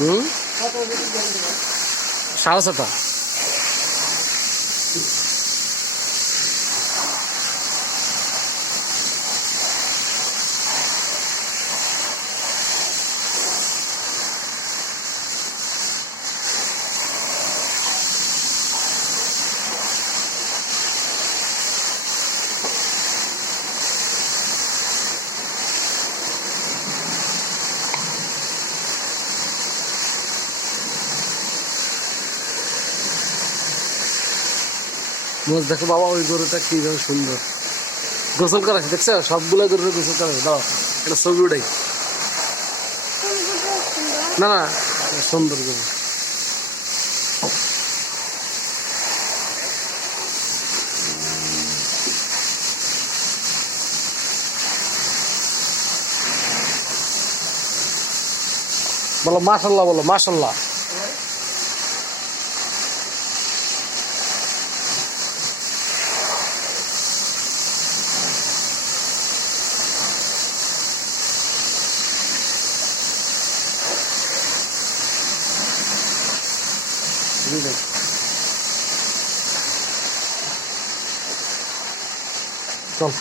হুম 7:30। মোজ দেখো বাবা, ওই গরুটা কি সুন্দর গোসল করাছে, দেখছো? সবগুলো গরুর গোসল করাছে। দাও এটা ছবি উঠাই। না না, সুন্দর গরু। বলো মাশাল্লাহ, বলো মাশাল্লাহ। চল।